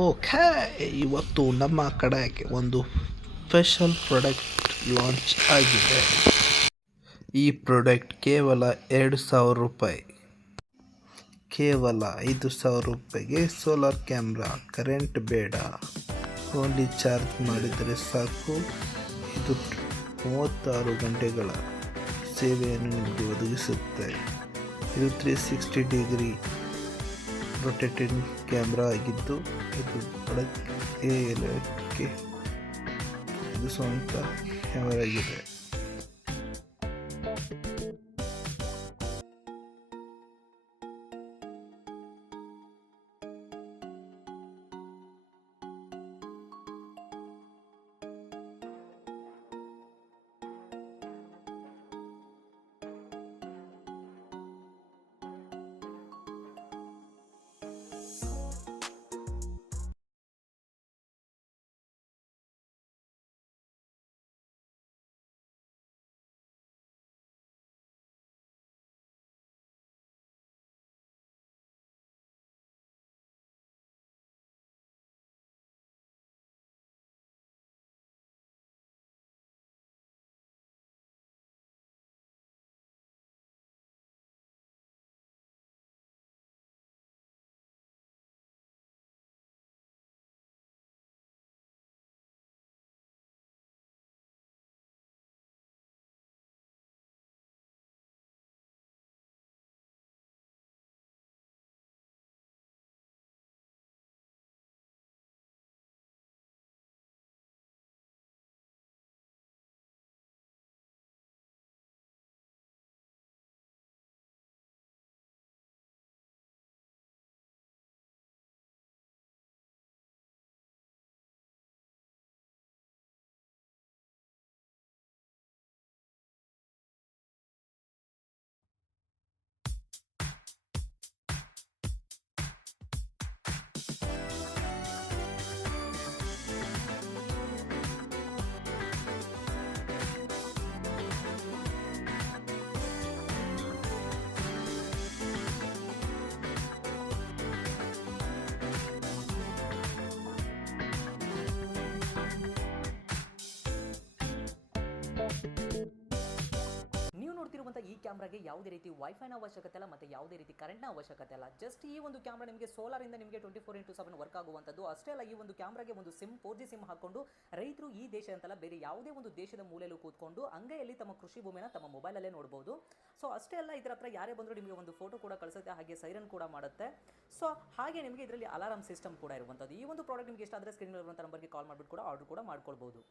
Okay, ಇವತ್ತು ನಮ್ಮ ಕಡೆಗೆ ಒಂದು ಸ್ಪೆಷಲ್ ಪ್ರಾಡಕ್ಟ್ ಲಾಂಚ್ ಆಗಿದೆ. ಈ ಪ್ರಾಡಕ್ಟ್ ಕೇವಲ 2,000 ರೂಪಾಯಿ. ಕೇವಲ 5,000 ರೂಪಾಯಿಗೆ ಸೋಲಾರ್ ಕ್ಯಾಮ್ರಾ, ಕರೆಂಟ್ ಬೇಡ, ಓನ್ಲಿ ಚಾರ್ಜ್ ಮಾಡಿದರೆ ಸಾಕು. ಇದು 36 ಗಂಟೆಗಳ ಸೇವೆಯನ್ನು ನಿಮಗೆ ಒದಗಿಸುತ್ತೆ. ಇದು 360 ಡಿಗ್ರಿ ರೊಟೇಟಿಂಗ್ ಕ್ಯಾಮ್ರಾ ಆಗಿದ್ದು, ಇದು ಬಳಕೆಗೆ ಇದು ಸ್ವಂತ ಕ್ಯಾಮೆರಾ ಆಗಿದೆ. ನೀವು ನೋಡ್ತಿರುವಂಥ ಈ ಕ್ಯಾಮ್ರಾಗೆ ಯಾವುದೇ ರೀತಿ ವೈಫೈನ ಅವಶ್ಯಕತೆ ಇಲ್ಲ ಮತ್ತು ಯಾವುದೇ ರೀತಿ ಕರೆಂಟ್ನ ಅವಶ್ಯಕತೆ ಇಲ್ಲ. ಜಸ್ಟ್ ಈ ಒಂದು ಕ್ಯಾಮ್ರಾ ನಿಮಗೆ ಸೋಲಾರಿಂದ ನಿಮಗೆ 24x7 ವರ್ಕ್ ಆಗುವಂಥದ್ದು ಅಷ್ಟೇ ಅಲ್ಲ. ಈ ಒಂದು ಕ್ಯಾಮ್ರಾಗೆ ಒಂದು ಸಿಮ್ 4G ಸಿಮ್ ಹಾಕೊಂಡು ರೈತರು ಈ ದೇಶ ಅಂತಲ್ಲ ಬೇರೆ ಯಾವುದೇ ಒಂದು ದೇಶದ ಮೂಲೆಯಲ್ಲೂ ಕೂತ್ಕೊಂಡು ಅಂಗೈಯಲ್ಲಿ ತಮ್ಮ ಕೃಷಿ ಭೂಮಿನ ತಮ್ಮ ಮೊಬೈಲಲ್ಲೇ ನೋಡ್ಬೋದು. ಸೊ ಅಷ್ಟೇ ಅಲ್ಲ, ಇದರ ಹತ್ರ ಯಾರೇ ಬಂದರೂ ನಿಮಗೆ ಒಂದು ಫೋಟೋ ಕೂಡ ಕಳಿಸುತ್ತೆ, ಹಾಗೆ ಸೈರನ್ ಕೂಡ ಮಾಡುತ್ತೆ. ಸೊ ಹಾಗೆ ನಿಮಗೆ ಇದರಲ್ಲಿ ಅಲಾರಾಮ್ ಸಿಸ್ಟಮ್ ಕೂಡ ಇರುವಂಥದ್ದು. ಈ ಒಂದು ಪ್ರಾಡಕ್ಟ್ ನಿಮಗೆ ಇಷ್ಟ ಆದರೆ ಸ್ಕ್ರೀನ್ ಇರುವಂಥ ನಂಬರ್ಗೆ ಕಾಲ್ ಮಾಡಿಬಿಟ್ಟು ಕೂಡ ಆರ್ಡರ್ ಕೂಡ ಮಾಡ್ಕೊಳ್ಬೋದು.